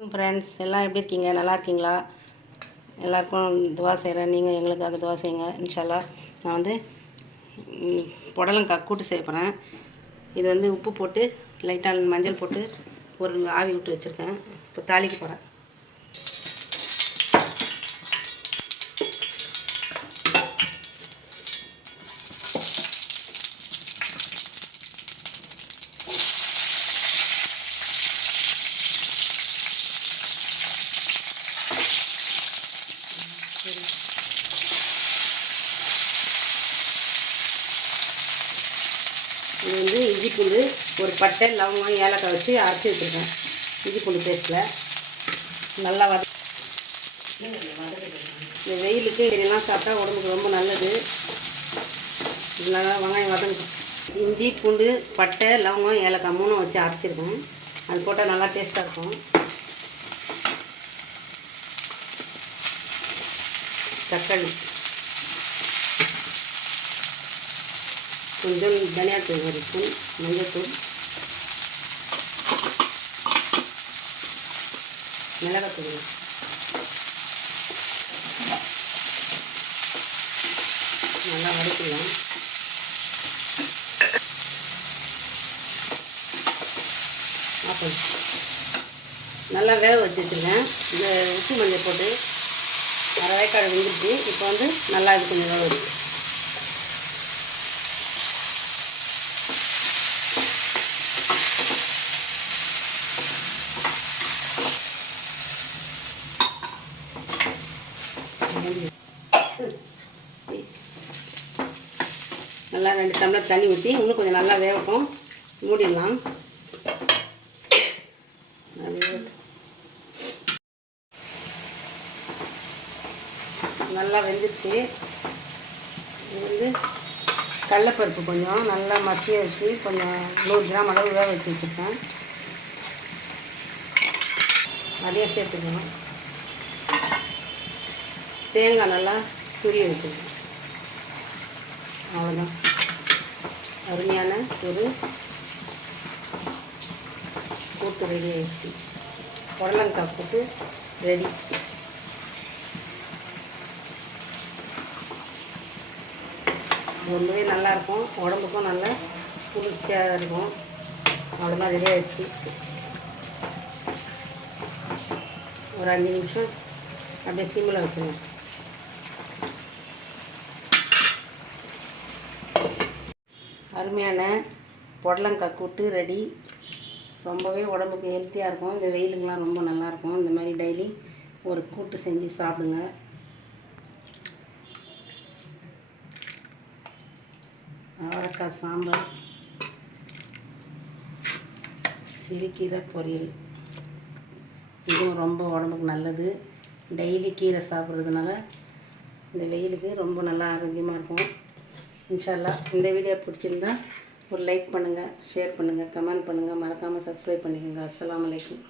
Friends எல்லாம் எப்படி இருக்கீங்க? நல்லா இருக்கீங்களா? எல்லாருக்கும் துவா செய்கிறேன். நீங்கள் எங்களுக்காக துவா செய்யுங்க இன்ஷா அல்லாஹ். நான் வந்து புடலங்காய் கூட்டு செய்ய போகிறேன். இது வந்து உப்பு போட்டு லைட்டாக மஞ்சள் போட்டு ஒரு ஆவி விட்டு வச்சுருக்கேன். இப்போ தாளிக்க போகிறேன். இது வந்து இஞ்சி பூண்டு, ஒரு பட்டை, லவங்கம், ஏலக்காய் வச்சு அரைச்சி வச்சுருக்கேன். இஞ்சி பூண்டு பேஸ்ட்டில் நல்லா இந்த வெயிலுக்கு இதெல்லாம் சாப்பிட்டா உடம்புக்கு ரொம்ப நல்லது. நல்லா வெங்காயம் வதங்க. இஞ்சி பூண்டு, பட்டை, லவங்கம், ஏலக்காய் 3 வச்சு அரைச்சிருக்கேன். அது போட்டால் நல்லா டேஸ்ட்டாக இருக்கும். தக்காளி, கொஞ்சம் தனியாத்தூள், ஒரு ஸ்பூன் மஞ்சள்தூள், மிளகாத்தூள், நல்லா வதக்கலாம். ஆப்பல் நல்லா வேக வச்சு வச்சுருக்கேன். இந்த உப்பு மஞ்சள் போட்டு அரை வேக்காடு வெந்துடுச்சு. இப்போ வந்து நல்லா இது கொஞ்சம் வேக வச்சு நல்லா 2 டம்ளர் தண்ணி ஊற்றி இன்னும் கொஞ்சம் நல்லா வேகட்டும். மூடிடலாம். நல்லா வெந்துடுச்சு. இது வந்து கடலைப்பருப்பு கொஞ்சம் நல்லா மசிய வச்சு கொஞ்சம் 100 கிராம் அளவு வேக வச்சு வச்சுருக்கேன். அதையும் சேர்த்துக்கணும். தேங்காய் நல்லா துரிய வச்சுருக்கேன். அவ்வளோதான். அருமையான ஒரு கூட்டு ரெடி ஆகிடுச்சு. புடலங்காய் கூட்டு ரெடி. ரொம்பவே நல்லாயிருக்கும். உடம்புக்கும் நல்லா குளிர்ச்சியாக இருக்கும். அவ்வளோதான், ரெடி ஆகிடுச்சு. ஒரு 5 நிமிஷம் அப்படியே சிம்மில் வச்சுருங்க. அருமையான புடலங்காய் கூட்டு ரெடி. ரொம்பவே உடம்புக்கு ஹெல்த்தியாக இருக்கும். இந்த வெயிலுக்கெலாம் ரொம்ப நல்லாயிருக்கும். இந்த மாதிரி டெய்லி ஒரு கூட்டு செஞ்சு சாப்பிடுங்க. அவரைக்காய் சாம்பார், சிறுகீரை பொரியல், இதுவும் ரொம்ப உடம்புக்கு நல்லது. டெய்லி கீரை சாப்பிட்றதுனால இந்த வெயிலுக்கு ரொம்ப நல்லா ஆரோக்கியமாக இருக்கும். இன்ஷா அல்லாஹ். இந்த வீடியோ பிடிச்சிருந்தா ஒரு லைக் பண்ணுங்கள், ஷேர் பண்ணுங்கள், கமெண்ட் பண்ணுங்கள், மறக்காமல் சப்ஸ்கிரைப் பண்ணிக்கோங்க. அஸ்ஸலாமு அலைக்கும்.